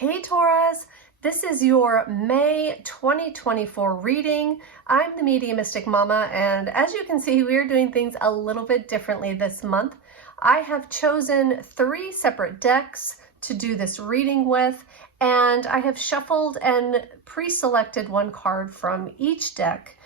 Hey Taurus, this is your May 2024 reading. I'm the Mediumistic Mama, and as you can see, we are doing things a little bit differently this month. I have chosen 3 separate decks to do this reading with, and I have shuffled and pre-selected one card from each deck.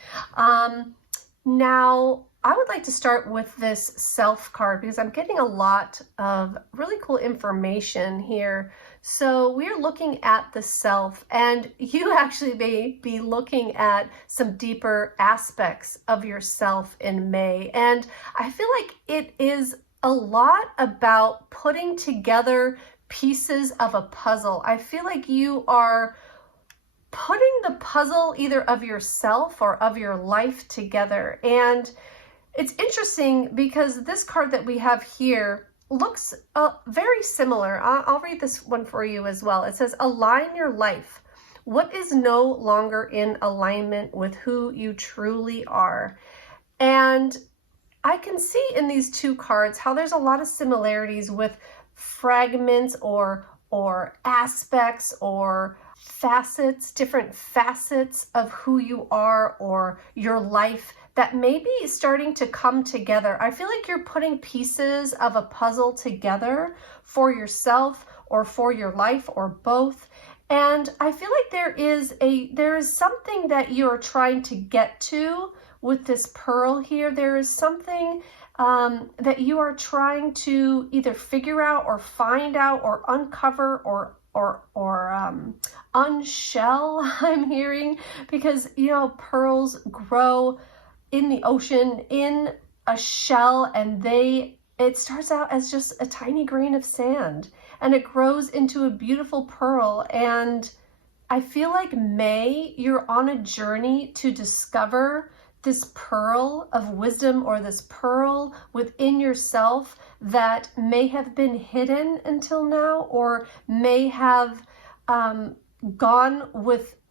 Now, I would like to start with this self card because I'm getting a lot of really cool information here. So we're looking at the self, and you actually may be looking at some deeper aspects of yourself in May. And I feel like it is a lot about putting together pieces of a puzzle. I feel like you are putting the puzzle either of yourself or of your life together. And it's interesting because this card that we have here looks very similar. I'll read this one for you as well. It says, align your life. What is no longer in alignment with who you truly are? And I can see in these 2 cards how there's a lot of similarities with fragments or aspects or facets, different facets of who you are or your life that may be starting to come together. I feel like you're putting pieces of a puzzle together for yourself or for your life or both. And I feel like there is something that you're trying to get to with this pearl here. There is something that you are trying to either figure out or find out or uncover or unshell, I'm hearing, because pearls grow in the ocean in a shell, and it starts out as just a tiny grain of sand and it grows into a beautiful pearl. And I feel like May, you're on a journey to discover this pearl of wisdom or this pearl within yourself that may have been hidden until now or may have gone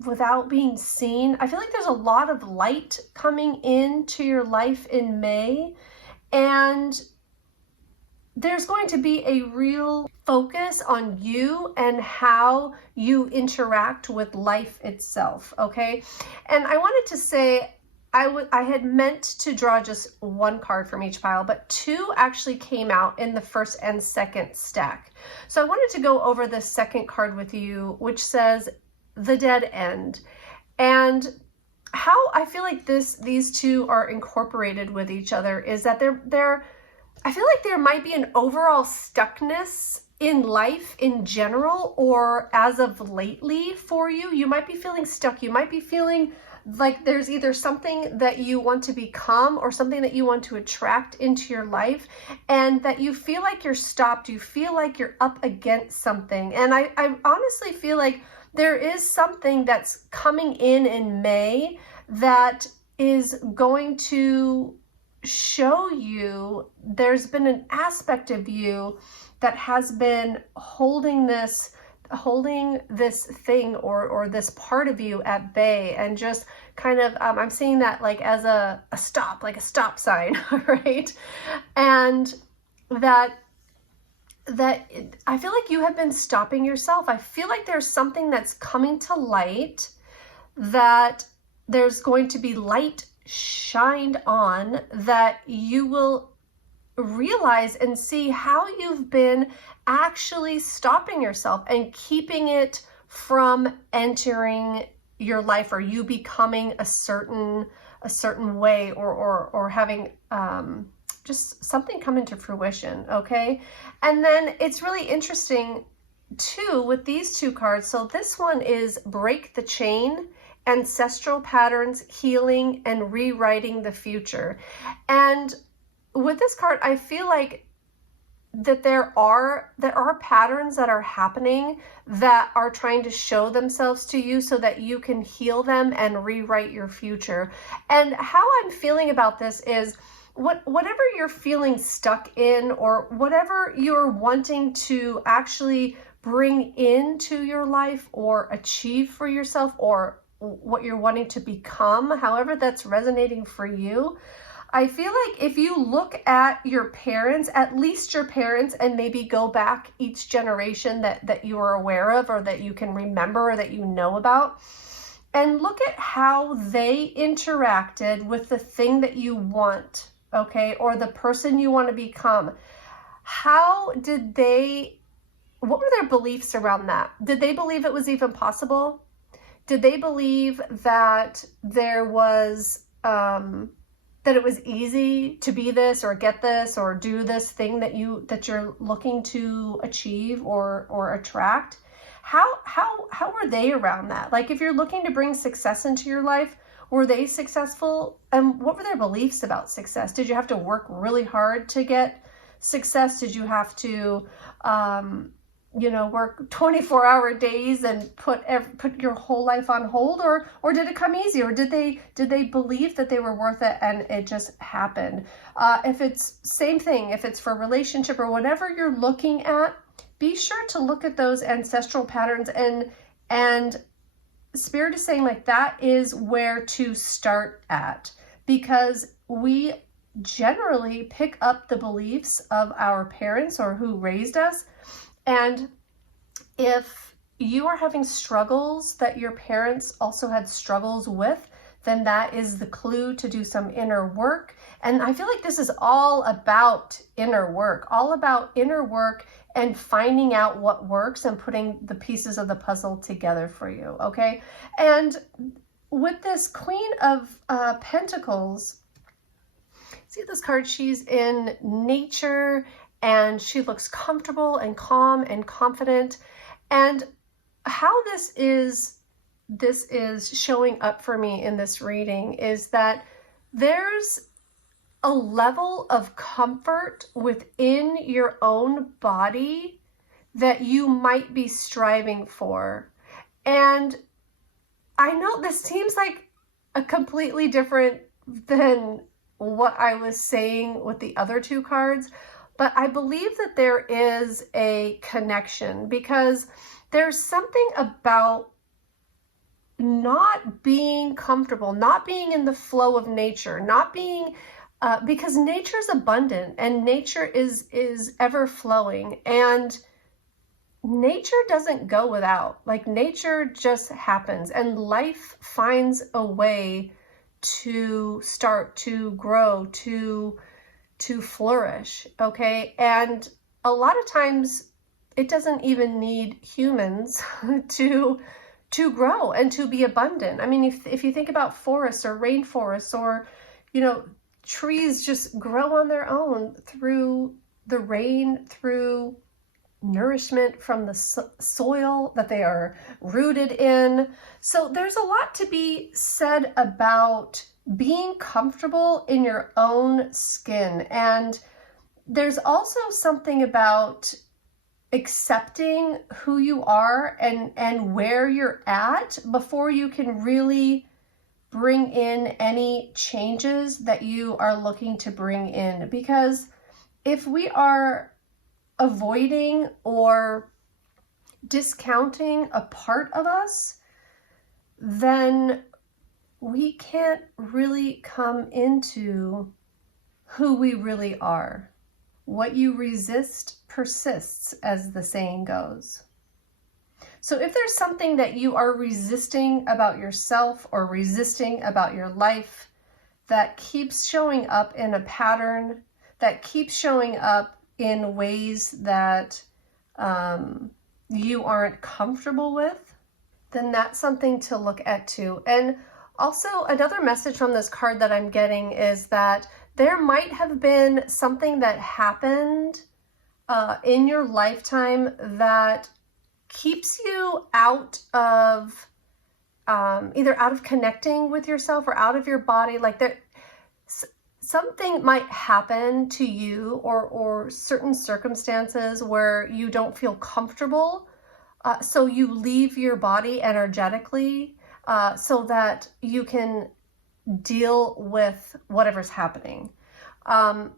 without being seen. I feel like there's a lot of light coming into your life in May, and there's going to be a real focus on you and how you interact with life itself, okay? And I wanted to say, I had meant to draw just 1 card from each pile, but 2 actually came out in the first and second stack. So I wanted to go over the second card with you, which says the dead end. And how I feel like these 2 are incorporated with each other is that I feel like there might be an overall stuckness in life in general, or as of lately for you. You might be feeling stuck. You might be feeling like there's either something that you want to become or something that you want to attract into your life, and that you feel like you're stopped. You feel like you're up against something. And I honestly feel like there is something that's coming in May that is going to show you there's been an aspect of you that has been holding this thing or this part of you at bay, and just kind of I'm seeing that like as a stop, like a stop sign, right? And that I feel like you have been stopping yourself. I feel like there's something that's coming to light, that there's going to be light shined on, that you will realize and see how you've been actually stopping yourself and keeping it from entering your life, or you becoming a certain way, or having just something come into fruition, okay? And then it's really interesting too with these 2 cards. So this one is break the chain, ancestral patterns, healing, and rewriting the future. And with this card, I feel like that there are patterns that are happening that are trying to show themselves to you so that you can heal them and rewrite your future. And how I'm feeling about this is whatever you're feeling stuck in, or whatever you're wanting to actually bring into your life or achieve for yourself, or what you're wanting to become, however that's resonating for you. I feel like if you look at your parents, at least your parents, and maybe go back each generation that you are aware of or that you can remember or that you know about, and look at how they interacted with the thing that you want, okay, or the person you want to become. How did they, what were their beliefs around that? Did they believe it was even possible? Did they believe that there was, that it was easy to be this or get this or do this thing that you're looking to achieve or attract? How were they around that? Like, if you're looking to bring success into your life, were they successful? And what were their beliefs about success? Did you have to work really hard to get success? Did you have to, work 24-hour days and put your whole life on hold, or did it come easy, or did they believe that they were worth it and it just happened? If it's same thing, if it's for a relationship or whatever you're looking at, be sure to look at those ancestral patterns, and Spirit is saying like that is where to start at, because we generally pick up the beliefs of our parents or who raised us. And if you are having struggles that your parents also had struggles with, then that is the clue to do some inner work. And I feel like this is all about inner work and finding out what works and putting the pieces of the puzzle together for you, okay? And with this Queen of Pentacles, see this card, she's in nature, and she looks comfortable and calm and confident. And how this is showing up for me in this reading is that there's a level of comfort within your own body that you might be striving for. And I know this seems like a completely different than what I was saying with the other two cards, but I believe that there is a connection, because there's something about not being comfortable, not being in the flow of nature, not being, because nature is abundant and nature is ever flowing, and nature doesn't go without. Like, nature just happens, and life finds a way to start, to grow, to flourish, okay? And a lot of times it doesn't even need humans to grow and to be abundant. I mean, if you think about forests or rainforests, or, trees just grow on their own through the rain, through nourishment from the soil that they are rooted in. So there's a lot to be said about being comfortable in your own skin. And there's also something about accepting who you are and where you're at before you can really bring in any changes that you are looking to bring in. Because if we are avoiding or discounting a part of us, then we can't really come into who we really are. What you resist persists, as the saying goes. So if there's something that you are resisting about yourself or resisting about your life that keeps showing up in a pattern, that keeps showing up in ways that you aren't comfortable with, then that's something to look at too. And also, another message from this card that I'm getting is that there might have been something that happened in your lifetime that keeps you out of either out of connecting with yourself or out of your body. Like, there something might happen to you or certain circumstances where you don't feel comfortable, so you leave your body energetically so that you can deal with whatever's happening. I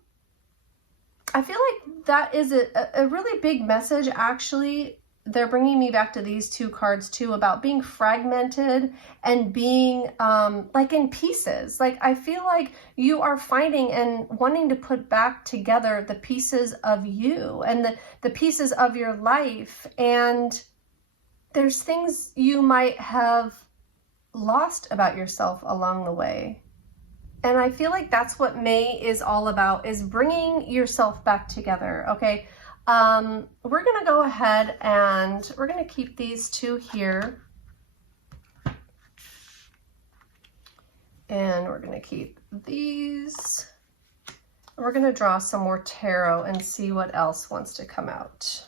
feel like that is a really big message, actually, they're bringing me back to these two cards too, about being fragmented and being like in pieces. Like I feel like you are finding and wanting to put back together the pieces of you and the pieces of your life. And there's things you might have lost about yourself along the way. And I feel like that's what May is all about, is bringing yourself back together. Okay. We're going to go ahead and we're going to keep these two here. And we're going to keep these. We're going to draw some more tarot and see what else wants to come out.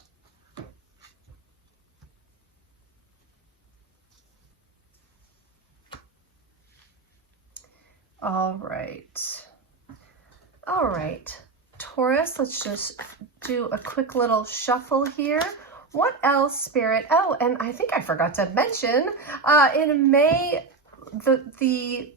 All right. All right. Taurus, let's just do a quick little shuffle here. What else, Spirit? Oh, and I think I forgot to mention, in May, the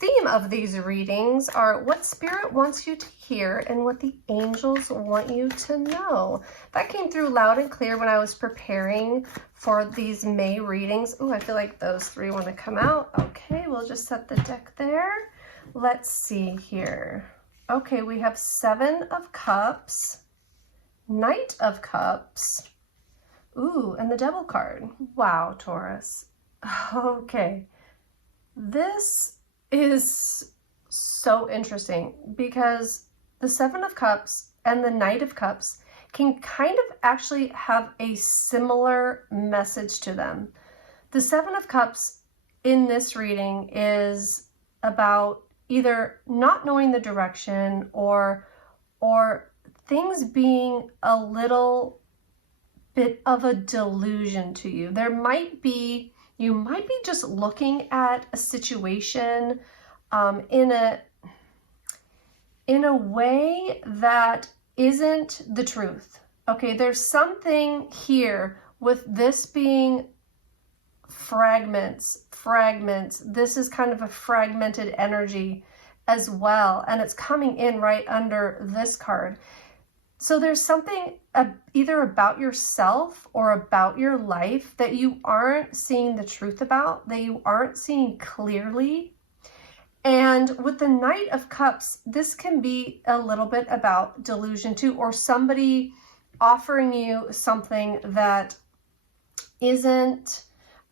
theme of these readings are what Spirit wants you to hear and what the angels want you to know. That came through loud and clear when I was preparing for these May readings. Oh, I feel like those three want to come out. Okay, we'll just set the deck there. Let's see here. Okay, we have 7 of Cups, Knight of Cups, ooh, and the Devil card. Wow, Taurus. Okay, this is so interesting because the 7 of Cups and the Knight of Cups can kind of actually have a similar message to them. The 7 of Cups in this reading is about either not knowing the direction or things being a little bit of a delusion to you. You might be just looking at a situation in a way that isn't the truth. Okay, there's something here with this being fragments. This is kind of a fragmented energy as well, and it's coming in right under this card. So there's something either about yourself or about your life that you aren't seeing the truth about, that you aren't seeing clearly. And with the Knight of Cups, this can be a little bit about delusion too, or somebody offering you something that isn't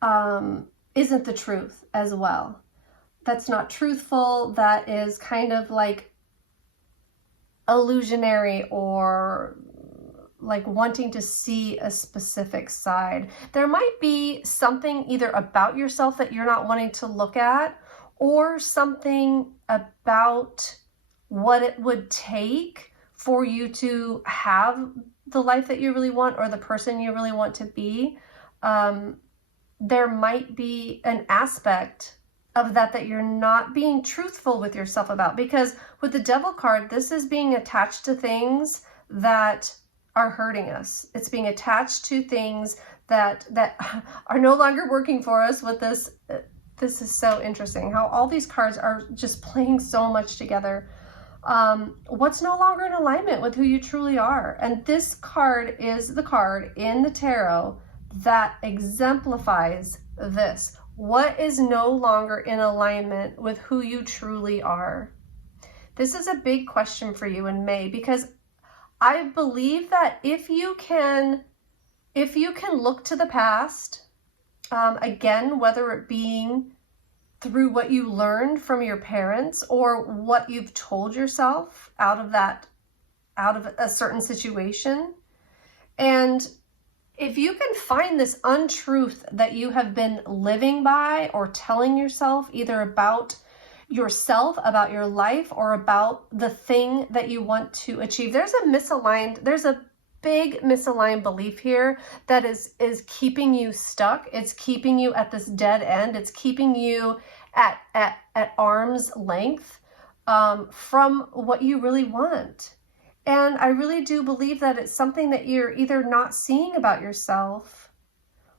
the truth as well. That's not truthful, that is kind of like illusionary or like wanting to see a specific side. There might be something either about yourself that you're not wanting to look at, or something about what it would take for you to have the life that you really want or the person you really want to be. There might be an aspect of that you're not being truthful with yourself about, because with the Devil card, this is being attached to things that are hurting us. It's being attached to things that are no longer working for us with this. This is so interesting how all these cards are just playing so much together. What's no longer in alignment with who you truly are. And this card is the card in the tarot that exemplifies this. What is no longer in alignment with who you truly are? This is a big question for you in May, because I believe that if you can look to the past, again, whether it being through what you learned from your parents or what you've told yourself out of a certain situation, and if you can find this untruth that you have been living by or telling yourself, either about yourself, about your life, or about the thing that you want to achieve, there's a big misaligned belief here that is keeping you stuck. It's keeping you at this dead end. It's keeping you at arm's length from what you really want. And I really do believe that it's something that you're either not seeing about yourself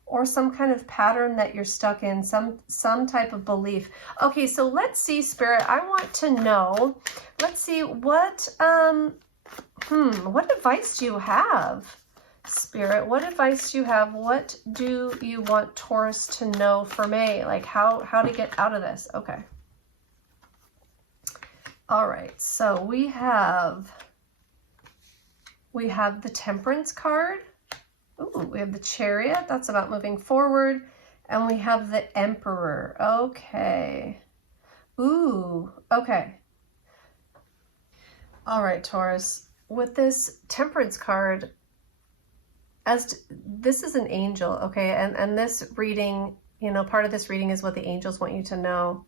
or some kind of pattern that you're stuck in, some type of belief. Okay, so let's see, Spirit, I want to know, let's see what advice do you have Spirit, what advice do you have? What do you want Taurus to know for May? Like how to get out of this? Okay. All right. So we have the Temperance card. Ooh, we have the Chariot. That's about moving forward. And we have the Emperor. Okay. Ooh, okay. All right, Taurus. With this Temperance card, this is an angel, okay? And this reading, you know, part of this reading is what the angels want you to know.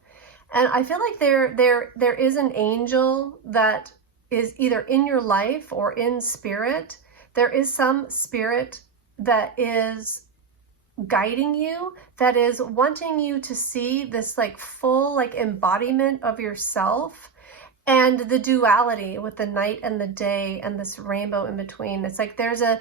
And I feel like there is an angel that is either in your life or in spirit. There is some spirit that is guiding you, that is wanting you to see this like full like embodiment of yourself and the duality with the night and the day and this rainbow in between. It's like there's a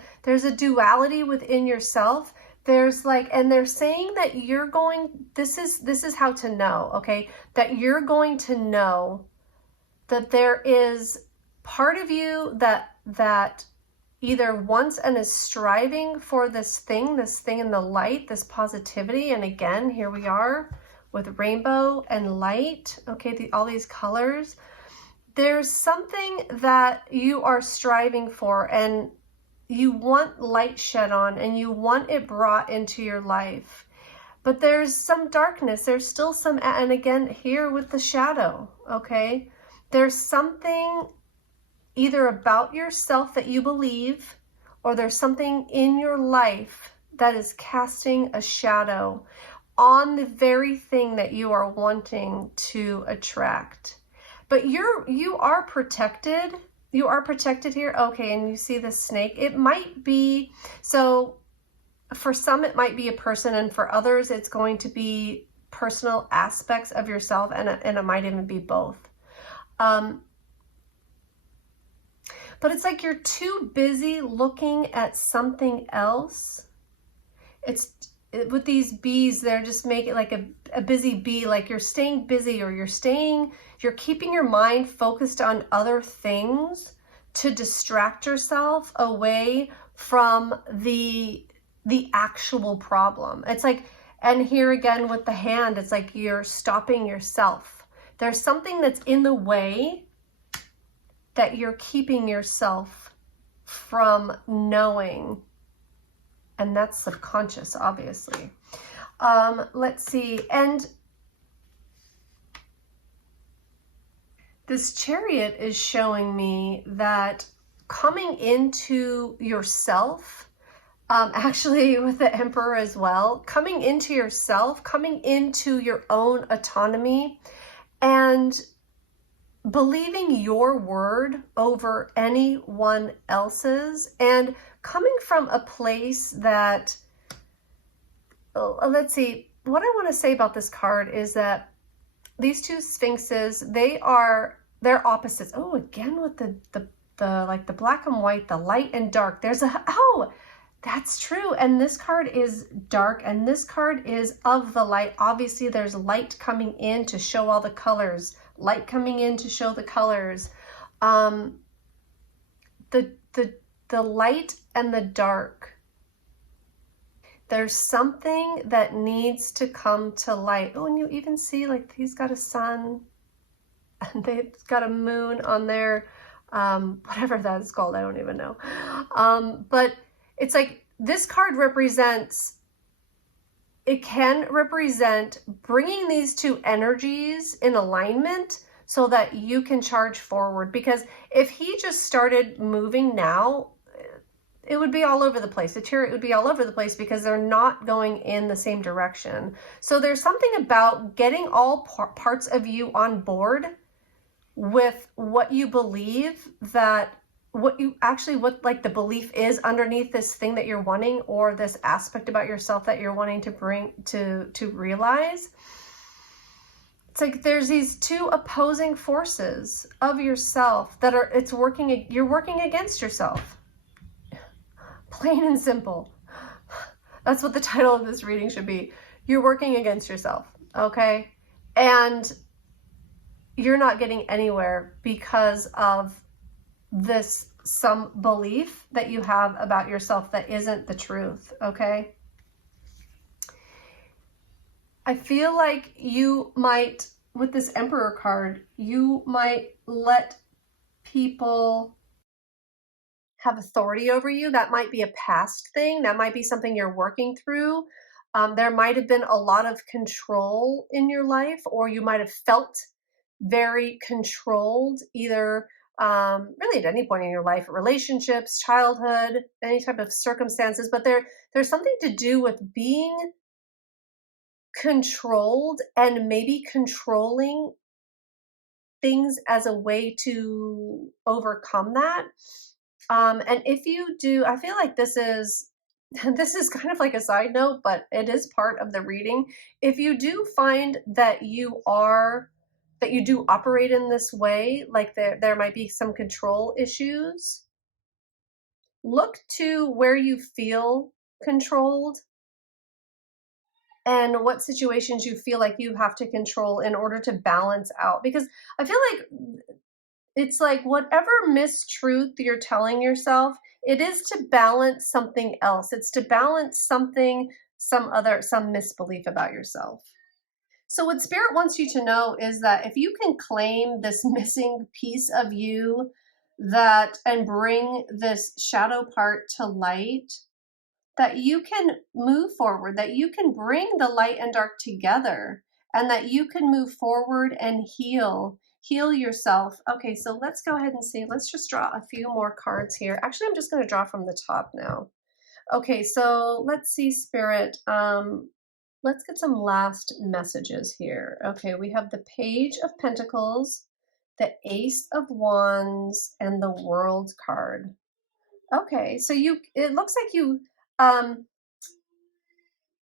duality within yourself. There's like, and they're saying that you're going, this is how to know, okay? That you're going to know that there is part of you that either wants and is striving for this thing in the light, this positivity. And again, here we are with rainbow and light, okay, all these colors. There's something that you are striving for and you want light shed on and you want it brought into your life. But there's some darkness, there's still some, and again, here with the shadow, okay? There's something either about yourself that you believe, or there's something in your life that is casting a shadow on the very thing that you are wanting to attract. But you are protected. You are protected here. Okay, and you see the snake. It might be, so for some it might be a person, and for others it's going to be personal aspects of yourself, and it might even be both. But it's like you're too busy looking at something else. With these bees, they're just making like a busy bee, like you're staying busy, or you're keeping your mind focused on other things to distract yourself away from the actual problem. It's like, and here again with the hand, it's like you're stopping yourself. There's something that's in the way that you're keeping yourself from knowing. And that's subconscious, obviously. Let's see. And this Chariot is showing me that coming into yourself, actually with the Emperor as well, coming into yourself, coming into your own autonomy, and believing your word over anyone else's, and coming from a place that, let's see, what I want to say about this card is that these two sphinxes, they're opposites. Oh, again with the like the black and white, the light and dark. Oh, that's true. And this card is dark and this card is of the light. Obviously there's light coming in to show all the colors, light coming in to show the colors. The light and the dark. There's something that needs to come to light. Oh, and you even see like he's got a sun and they've got a moon on their, whatever that is called, I don't even know. But it's like this card represents, it can represent bringing these two energies in alignment so that you can charge forward. Because if he just started moving now, it would be all over the place. The Chariot would be all over the place because they're not going in the same direction. So there's something about getting all parts of you on board with what you believe, that what like the belief is underneath this thing that you're wanting, or this aspect about yourself that you're wanting to bring to realize. It's like there's these two opposing forces of yourself that you're working against yourself. Plain and simple. That's what the title of this reading should be. You're working against yourself, okay? And you're not getting anywhere because of this some belief that you have about yourself that isn't the truth, okay? I feel like you might, with this Emperor card, you might let people have authority over you. That might be a past thing. That might be something you're working through. There might have been a lot of control in your life, or you might have felt very controlled, either really at any point in your life, relationships, childhood, any type of circumstances. But there's something to do with being controlled and maybe controlling things as a way to overcome that. And if you do, I feel like this is this is kind of like a side note, but it is part of the reading. If you do find that you do operate in this way, like there might be some control issues, look to where you feel controlled and what situations you feel like you have to control in order to balance out. Because I feel like it's like whatever mistruth you're telling yourself, it is to balance something else. It's to balance something, some misbelief about yourself. So what Spirit wants you to know is that if you can claim this missing piece of you that and bring this shadow part to light, that you can move forward, that you can bring the light and dark together, and that you can move forward and heal yourself. Okay, so let's go ahead and see. Let's just draw a few more cards here. Actually, I'm just going to draw from the top now. Okay, so let's see, Spirit. Let's get some last messages here. Okay, we have the Page of Pentacles, the Ace of Wands, and the World card. Okay, so it looks like you,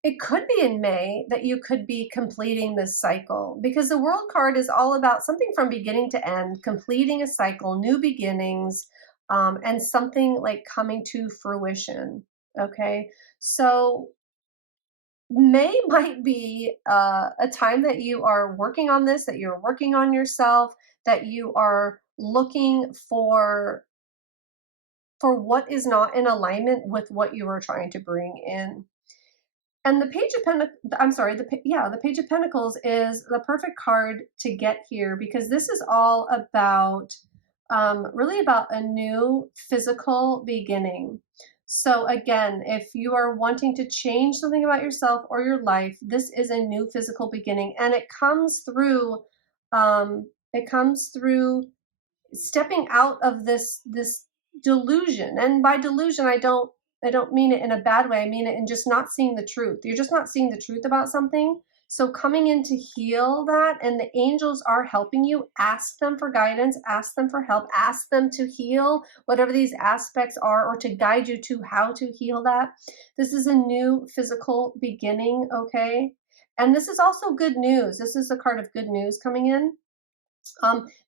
it could be in May that you could be completing this cycle, because the World card is all about something from beginning to end, completing a cycle, new beginnings, and something like coming to fruition. Okay, so May might be a time that you are working on this, that you're working on yourself, that you are looking for what is not in alignment with what you are trying to bring in. And the Page of Pentacles, I'm sorry, the Page of Pentacles is the perfect card to get here, because this is all about, really about a new physical beginning. So again, if you are wanting to change something about yourself or your life, this is a new physical beginning, and it comes through, stepping out of this delusion. And by delusion, I don't mean it in a bad way. I mean it in just not seeing the truth. You're just not seeing the truth about something. So coming in to heal that, and the angels are helping you. Ask them for guidance, ask them for help, ask them to heal whatever these aspects are, or to guide you to how to heal that. This is a new physical beginning, okay? And this is also good news. This is a card of good news coming in.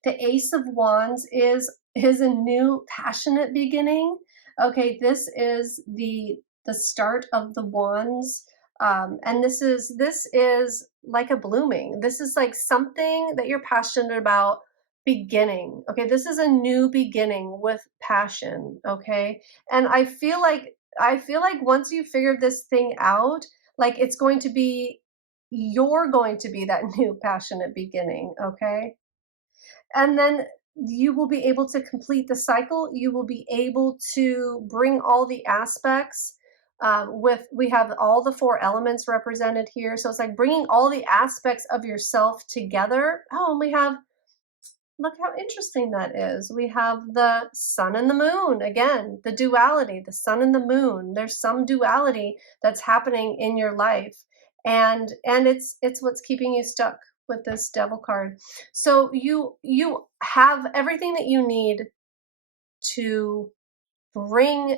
The Ace of Wands is a new passionate beginning. Okay, this is the start of the wands, and this is like a blooming. This is like something that you're passionate about beginning. Okay, this is a new beginning with passion. Okay, and I feel like once you figure this thing out, like it's going to be, you're going to be that new passionate beginning. Okay. And then you will be able to complete the cycle. You will be able to bring all the aspects, we have all the 4 elements represented here. So it's like bringing all the aspects of yourself together. Oh, and we have, look how interesting that is. We have the sun and the moon. Again, the duality, the sun and the moon. There's some duality that's happening in your life. And it's what's keeping you stuck with this Devil card. So you have everything that you need to bring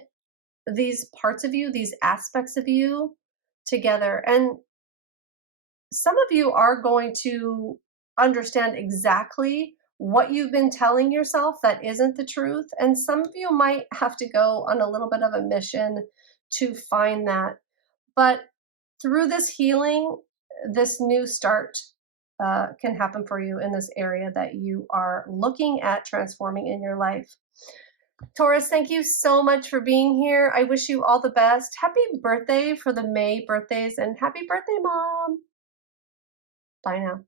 these parts of you, these aspects of you together. And some of you are going to understand exactly what you've been telling yourself that isn't the truth. And some of you might have to go on a little bit of a mission to find that. But through this healing, this new start can happen for you in this area that you are looking at transforming in your life. Taurus, thank you so much for being here. I wish you all the best. Happy birthday for the May birthdays, and happy birthday, Mom. Bye now.